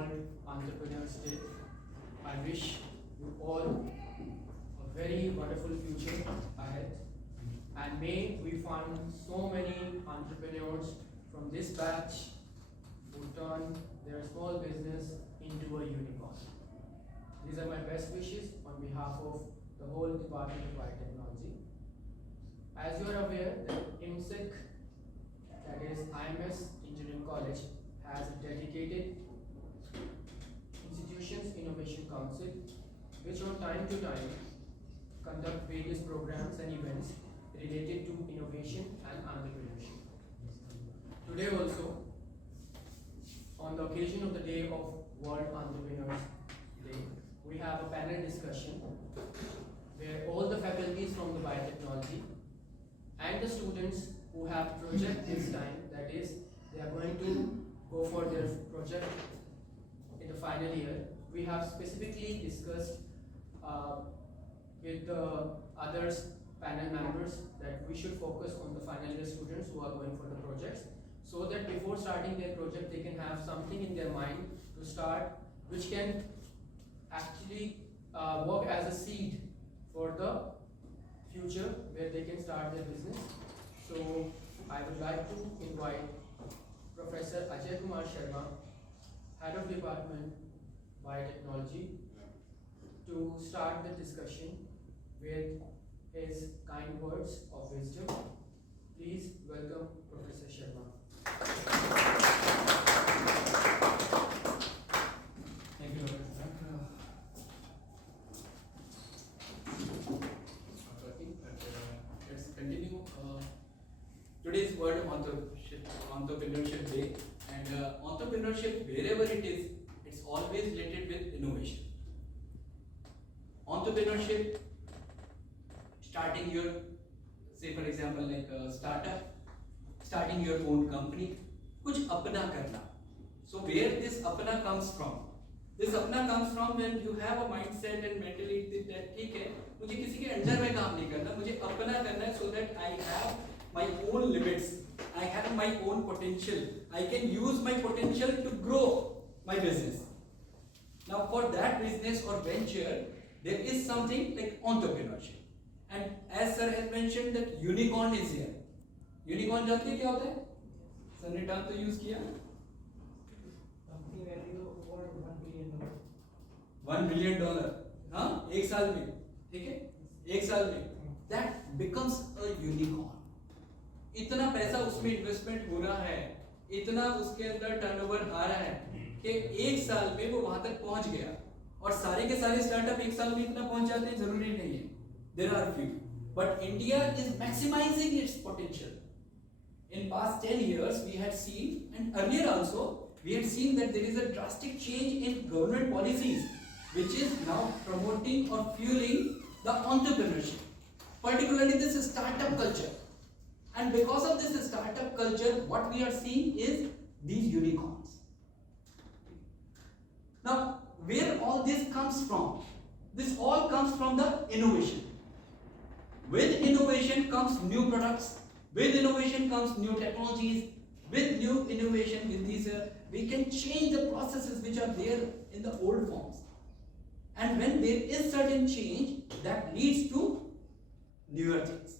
World Entrepreneurs Day. I wish you all a very wonderful future ahead, and may we find so many entrepreneurs from this batch who turn their small business into a unicorn. These are my best wishes on behalf of the whole Department of Biotechnology. As you are aware that IMSEC, that is IMS Engineering College, has a dedicated Institutions Innovation Council, which from time to time conduct various programs and events related to innovation and entrepreneurship. Today also, on the occasion of the day of World Entrepreneurs Day, we have a panel discussion where all the faculties from the biotechnology and the students who have project this time, that is, they are going to go for their project in the final year. We have specifically discussed with the others panel members that we should focus on the final year students who are going for the projects, so that before starting their project they can have something in their mind to start, which can actually work as a seed for the future where they can start their business. So I would like to invite Professor Ajay Kumar Sharma, Head of Department Biotechnology, to start the discussion with his kind words of wisdom. Please welcome Professor Sharma. Thank you, let's continue. Today's World Entrepreneurship Day, and entrepreneurship, wherever it is, it's always related with innovation. Entrepreneurship, starting your, say for example, like a startup, starting your own company, कुछ अपना करना. So where this apna comes from? This apna comes from when you have a mindset and mentality that ठीक है, मुझे किसी के अंडर में काम नहीं करना, मुझे अपना करना है, so that I have my own limits, I have my own potential, I can use my potential to grow my business. Now for that business or venture, there is something like entrepreneurship. And as sir has mentioned that unicorn is here. Unicorn जानते हैं क्या होता है? सर ने टर्म तो यूज किया. Company value over $1 billion. $1 billion, हाँ, एक साल में, ठीक है? एक साल में, that becomes a unicorn. इतना पैसा उसमें इन्वेस्टमेंट हो रहा है, इतना उसके अंदर टर्नओवर आ रहा है कि एक साल में वो वहां तक पहुंच गया. और सारे के सारे स्टार्टअप एक साल में इतना पहुंच जाते हैं, जरूरी नहीं है. There are few, but India is maximizing its potential. In past 10 years, we had seen, and earlier also, we had seen that there is a drastic change in government policies, which is now promoting or fueling the entrepreneurship, particularly this startup culture. And because of this startup culture, what we are seeing is these unicorns. Now, where all this comes from? This all comes from the innovation. With innovation comes new products. With innovation comes new technologies. With new innovation, with these, we can change the processes which are there in the old forms. And when there is certain change, that leads to newer things.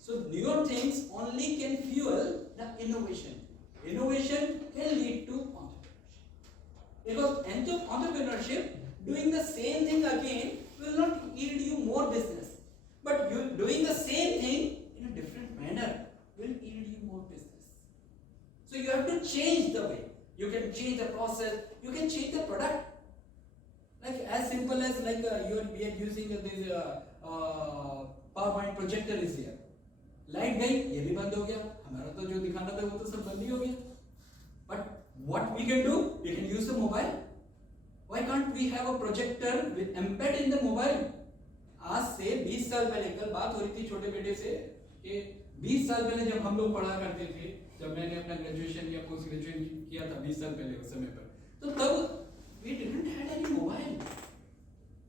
So newer things only can fuel the innovation. Innovation can lead to entrepreneurship. Because entrepreneurship, doing the same thing again, will not yield you more business. But you doing the same thing in a different manner will yield you more business. So you have to change the way. You can change the process. You can change the product. Like as simple as like we are using this PowerPoint projector is here. Light गई, ये भी बंद हो गया. हमारा तो जो दिखाना था वो तो सब बंद ही हो गया. But what we can do? We can use the mobile. Why can't we have a projector with embed in the mobile? आज से 20 साल पहले, कल बात हो रही थी छोटे बेटे से कि 20 साल पहले जब हम लोग पढ़ा करते थे, जब मैंने अपना ग्रेजुएशन या पोस्ट ग्रेजुएशन किया था 20 साल पहले उस समय पर, तो तब we didn't had any mobile.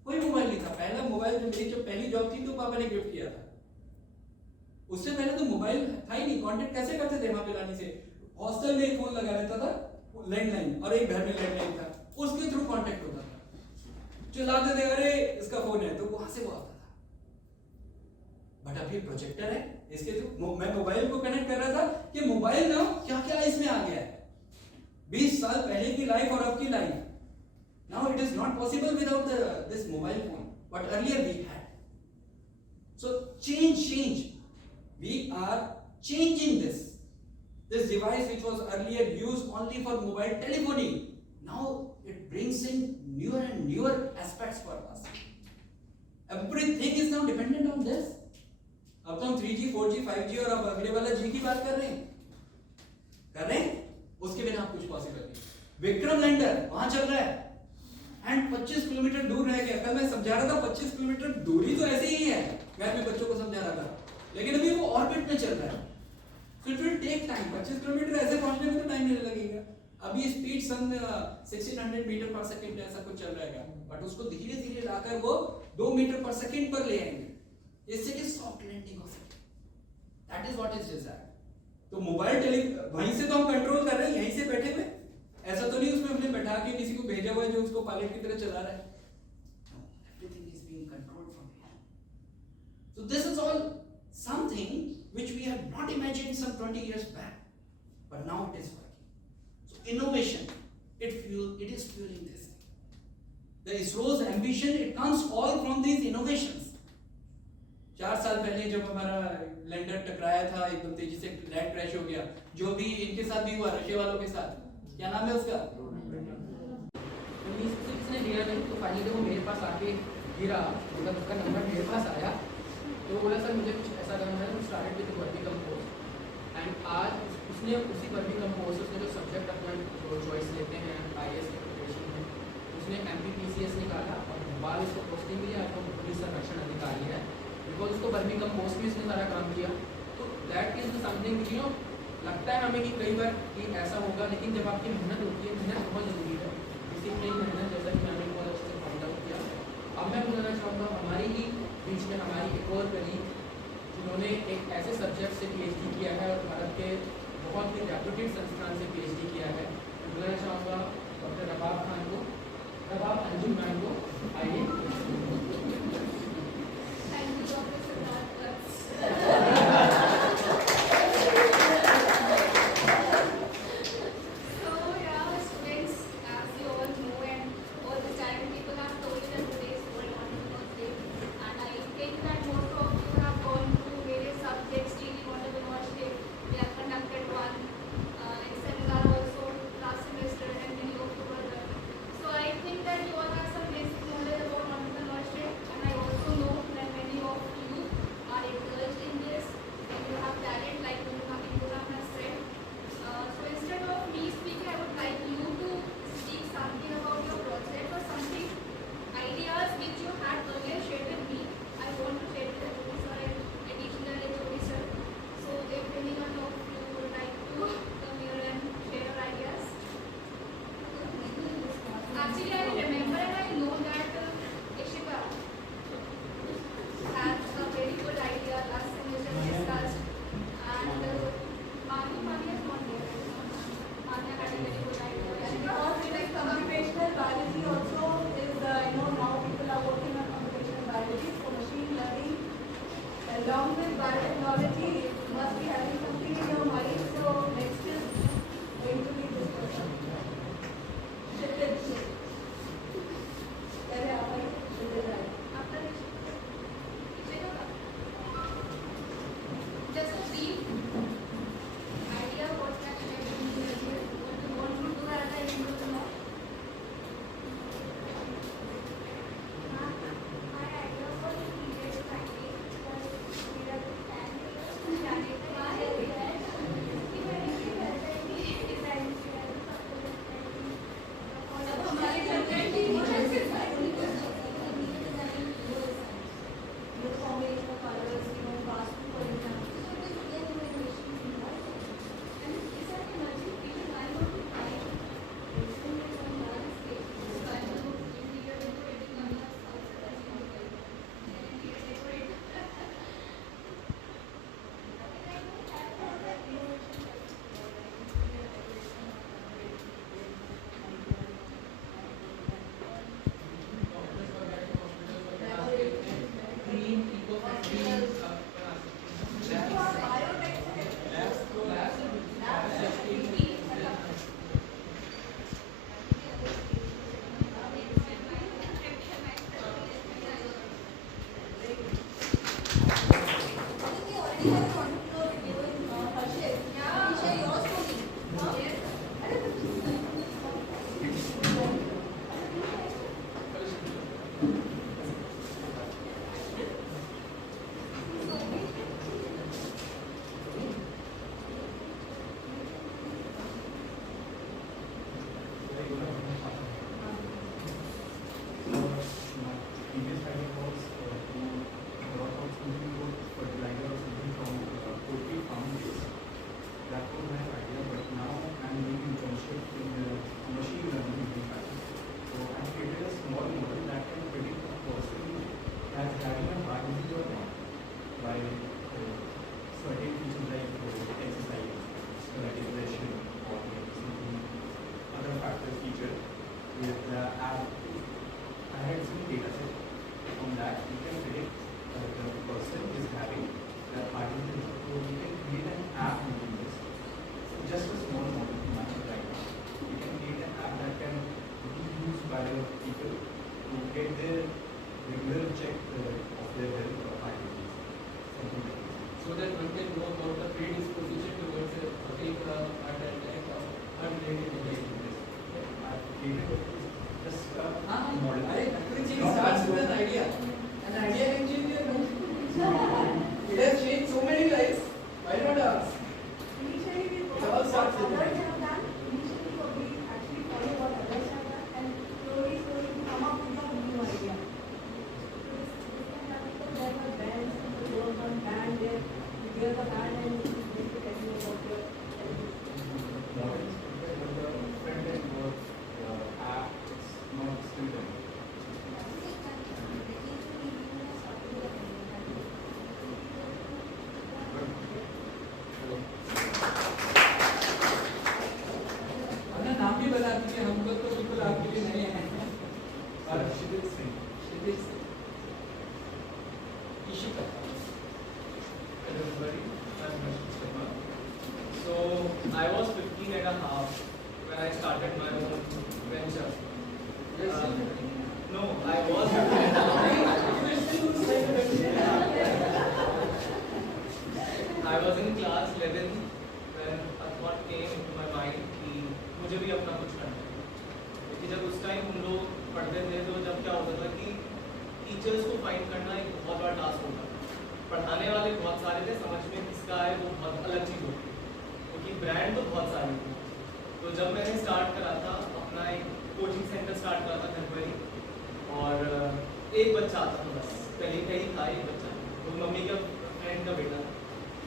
कोई मोबाइल नहीं था. पहला मोबाइल जो मेरी जब पहली जॉब थी तो पापा ने गिफ्ट किया था. उससे पहले तो मोबाइल था ही नहीं. कांटेक्ट कैसे करते थे वहां पे लाने से? हॉस्टल में एक फोन लगा रहता था, लैंडलाइन, और एक घर में लैंडलाइन था, उसके थ्रू कांटेक्ट होता था। चलाते थे, अरे इसका फोन है, तो वहां से वो आता था। बट अभी प्रोजेक्टर है, इसके थ्रू मैं मोबाइल को कनेक्ट कर रहा था कि मोबाइल ना क्या क्या इसमें आ गया है। 20 साल पहले की लाइफ और अब की life, now it is not possible without this mobile phone, what earlier we had. So change. We are changing this device which was earlier used only for mobile telephony, now it brings in newer and newer aspects for us. Everything is now dependent on this. अब तो हम 3G 4G 5G और अब अगले वाला G की बात कर रहे हैं, उसके बिना कुछ पॉसिबल नहीं। विक्रम लैंडर वहां चल रहा है एंड 25 किलोमीटर दूर रह गया। कल मैं समझा रहा था 25 किलोमीटर दूरी तो ऐसे ही है, मैं अपने बच्चों को समझा रहा था, लेकिन अभी वो ऑर्बिट में चल रहा है। So it will take time. 25 किलोमीटर ऐसे पहुंचने में तो टाइम नहीं लगेगा। अभी स्पीड 1600 मीटर पर सेकंड ऐसा कुछ चल रहेगा, बट उसको धीरे धीरे लाकर वो 2 मीटर पर सेकंड पर ले आएंगे, इससे कि सॉफ्ट लैंडिंग हो सके। That is what is desire. तो मोबाइल वहीं से तो हम कंट्रोल कर रहे हैं, यहीं से बैठे हुए। ऐसा तो नहीं उसमें हमने बैठा के किसी को भेजा हुआ है जो उसको पायलट की तरह चला रहा है। Everything is being controlled from here. So this is all something which we had not imagined some 20 years back, but now it is working. So innovation, it is fueling this. The ISRO's ambition, it comes all from these innovations. 4 साल पहले जब हमारा लैंडर टकराया था, एकदम तेजी से land crash हो गया, जो भी इनके साथ भी हुआ, रशिया वालों के साथ, क्या नाम है उसका? किसने लिया नहीं, तो फाइनली जब वो मेरे पास आके गिरा, मतलब उसका नंबर मेरे पास आया, तो वो बोला सर मुझे कुछ ऐसा करना है, तो started with vermi compost. And आज उसने उसी वर्मी कंपोस्ट, उसने जो सब्जेक्ट अपना चॉइस लेते हैं IAS की प्रिपरेशन में, उसने MPPCS निकाला और भोपाल उसको पोस्टिंग मिली, आपको पुलिस संरक्षण अधिकारी है, बिकॉज उसको वर्मी कंपोस्ट में इसने सारा काम किया। तो दैट इज समथिंग लगता है हमें कि कई बार कि ऐसा होगा, लेकिन जब आपकी मेहनत होती है, मेहनत बहुत जरूरी है, डिसिप्लिन मेहनत, जैसा कि मैंने बहुत अच्छे से फाइंड आउट किया। अब मैं बताना चाहूँगा हमारी ही बीच में हमारी एक और कलीग जिन्होंने एक ऐसे सब्जेक्ट से PhD किया है और भारत के बहुत ही रेप्यूटेड संस्थान से PhD किया है, मैं बताना चाहूँगा डॉक्टर रबाब खान को, रबाब अंजुम मैम को। आइए। Along with biotechnology, you must be having something in your mind. So next is going to be this person. had seen data set. From that, you can predict the person is having that Parkinson. So you can create an app using this. Just a small model right now. You can create an app that can be used by the people to get their regular check of their health or Parkinson's. Something like this. So that one can know about the predisposition towards take heart attack or heart-related disease. I've created just a model. Everything starts with an idea. An idea can change your life. It has changed so many lives. Why not ours? Initially, we It follow all what starts with others it. have done. Initially, we actually follow what others have done, and slowly, we come up with a new idea. So this can happen because there were bands, people work on band, they hear the band and they tell you about your Models, but the front end work, the app, it's not still done. अपना नाम भी बता दीजिए, हम लोग तो बिल्कुल आपके लिए नए हैं। और Arshit Singh. क्षितिज से Ishika. Hello everybody, I'm Rashid Sharma. So I was 15 and a half when I started my own venture. No, I was 15 and a half. I was in class 11 when a thought came into my mind कि मुझे भी अपना कुछ करना है। क्योंकि जब उस टाइम हम लोग पढ़ते थे तो जब क्या होता था कि टीचर्स को फाइंड करना एक बहुत बड़ा टास्क होता था। पढ़ाने वाले बहुत सारे थे, समझ में किसका है वो बहुत अलग चीज़ होती है, क्योंकि ब्रांड तो बहुत सारे थे। तो जब मैंने स्टार्ट करा था अपना एक कोचिंग सेंटर स्टार्ट करा था घर पर ही, और एक बच्चा आता था बस, पहले कहीं था एक बच्चा, वो मम्मी का फ्रेंड का बेटा था,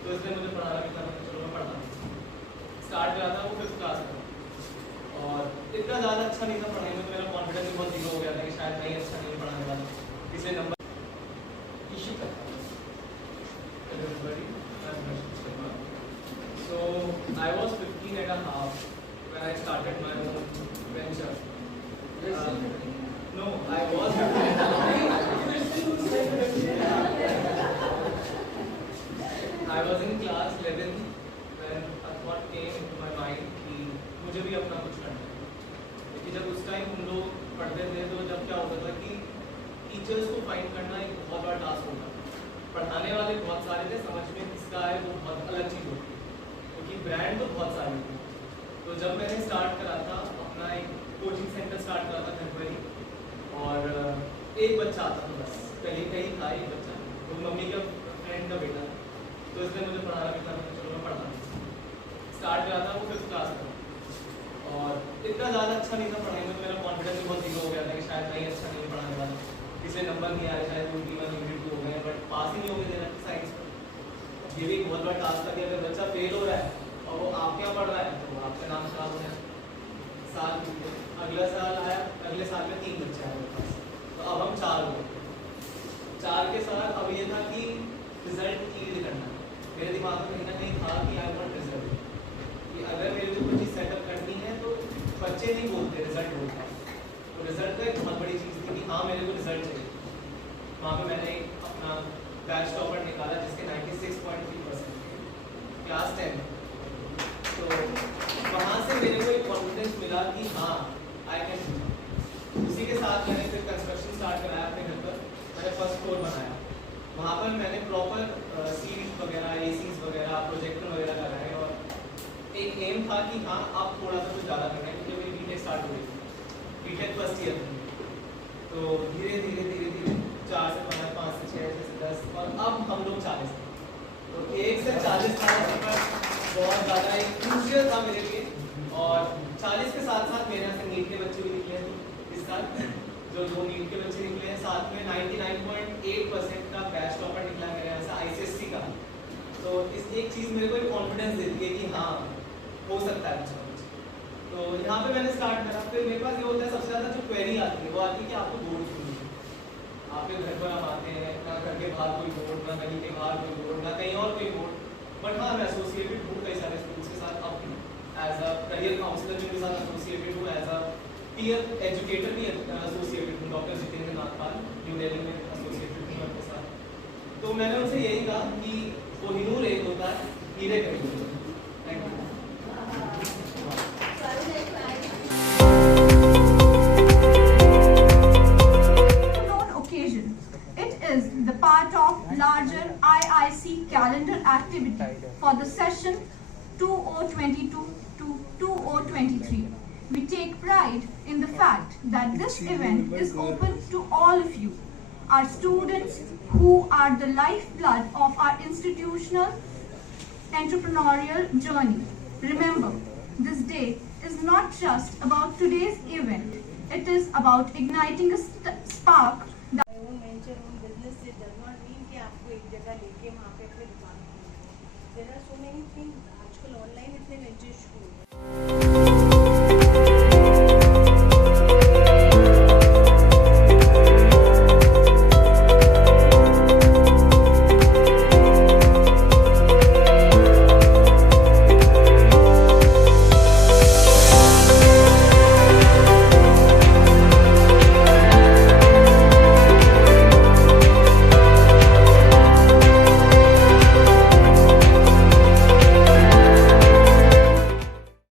तो इसलिए मुझे पढ़ाना भी था, मैंने चलो मैं पढ़ा स्टार्ट करा था वो 5th क्लास में, और इतना ज़्यादा अच्छा नहीं था पढ़ाई में, तो मेरा कॉन्फिडेंस भी बहुत जीरो हो गया था कि शायद नहीं अच्छा नहीं पढ़ाने वाला, इसलिए नंबर Ishika. Hello everybody, I'm Rashid Sharma. So I was 15 and a half when I started my own venture. No, I was 15 and a half. I was in class 11 when a thought came into my mind कि मुझे भी अपना कुछ करना है। क्योंकि जब उस टाइम हम लोग पढ़ते थे तो जब क्या होता था कि टीचर्स को फाइंड करना एक बहुत बड़ा टास्क होता था। पढ़ाने वाले बहुत सारे थे, समझ में किसका है वो बहुत अलग चीज़ होती है, क्योंकि ब्रांड तो बहुत सारे थे। तो जब मैंने स्टार्ट करा था अपना एक कोचिंग सेंटर स्टार्ट करा था घर पर ही, और एक बच्चा आता था बस, पहले कहीं था एक बच्चा, वो मम्मी का फ्रेंड का बेटा था, तो इसलिए मुझे पढ़ाना भी था, मैंने चलो मैं पढ़ा स्टार्ट करा था वो 5th क्लास में, और इतना ज़्यादा अच्छा नहीं था पढ़ाई में, तो मेरा कॉन्फिडेंस भी बहुत जीरो हो गया था कि शायद नहीं अच्छा नहीं पढ़ाने वाला, इसलिए नंबर नहीं आ रहे, शायद यूनिट 1 यूनिट 2 हो गए, बट पास ही नहीं हो गए थे साइंस में। ये भी एक बहुत बड़ा टास्क था कि अगर बच्चा फेल हो रहा है और वो आपके यहाँ पढ़ रहा है तो आपका नाम खराब हो जाए। साल बीत गए, अगला साल आया, अगले साल में 3 बच्चे आए मेरे पास, तो अब हम 4 हो गए। 4 के साथ अब ये था कि रिजल्ट ईल्ड करना, मेरे दिमाग में कहीं ना कहीं था कि आई वांट रिजल्ट, कि अगर मेरे को कोई चीज़ सेटअप करनी है तो बच्चे नहीं बोलते, रिजल्ट बोलता है। तो रिजल्ट तो एक बहुत बड़ी चीज़ थी कि हाँ मेरे को रिजल्ट चाहिए। वहाँ पे मैंने अपना बैच टॉपर निकाला जिसके 96.3% क्लास 10। तो वहाँ से मेरे को एक कॉन्फिडेंस मिला कि हाँ आई कैन। उसी के साथ मैंने फिर कंस्ट्रक्शन स्टार्ट कराया अपने घर पर, मैंने फर्स्ट फ्लोर बनाया, वहाँ पर मैंने प्रॉपर सीरीज वगैरह, एसीज वगैरह, प्रोजेक्टर वगैरह लगाए, और एक एम था कि हाँ अब थोड़ा सा कुछ ज़्यादा करना है, क्योंकि मेरी बीटेक स्टार्ट हो गई थी, बीटेक फर्स्ट ईयर में। तो धीरे धीरे धीरे धीरे 4 से 5, 5 से 6 से 10, और अब हम लोग 40 थे। तो 1 से 40 का सफर बहुत ज़्यादा एक क्रूशियल था मेरे लिए, और 40 के साथ साथ मेरे यहाँ से नीट के बच्चे भी निकले हैं इस साल, जो 2 नीट के बच्चे निकले हैं, साथ में 99.8% का बैच टॉपर निकला मेरे यहाँ से ICSC का। तो इस एक चीज़ मेरे को एक कॉन्फिडेंस देती है कि हाँ हो सकता है कुछ। तो यहाँ पे मैंने स्टार्ट करा, फिर मेरे पास ये होता है सबसे ज़्यादा जो क्वेरी आती है वो आती है कि आपको बोर्ड क्यों नहीं है। आपके घर पर हम आते हैं, ना घर के बाहर कोई बोर्ड, ना गली के बाहर कोई बोर्ड, ना कहीं और कोई बोर्ड, बट हाँ मैं एसोसिएटेड हूँ कई सारे स्कूल्स के साथ, अब एज अ करियर काउंसलर जिनके साथ एसोसिएटेड हूँ, एज अ पीयर एजुकेटर भी एसोसिएटेड हूँ, डॉक्टर जितेंद्र नागपाल, न्यू दिल्ली में एसोसिएटेड हूँ उनके साथ। तो मैंने उनसे यही कहा कि कोहिनूर एक होता है, हीरे का एक होता है। Thank you. Occasion. It is the part of larger IIC calendar activity for the session 2022 to 2023. We take pride in the fact that this event is open to all of you, our students who are the lifeblood of our institutional entrepreneurial journey. Remember, this day is not just about today's event. It is about igniting a spark that own venture, own business, it does not mean कि आपको एक जगह लेके वहाँ पे अपनी दुकान खोलनी है. There are so many things. आजकल ऑनलाइन इतने वेंचर शुरू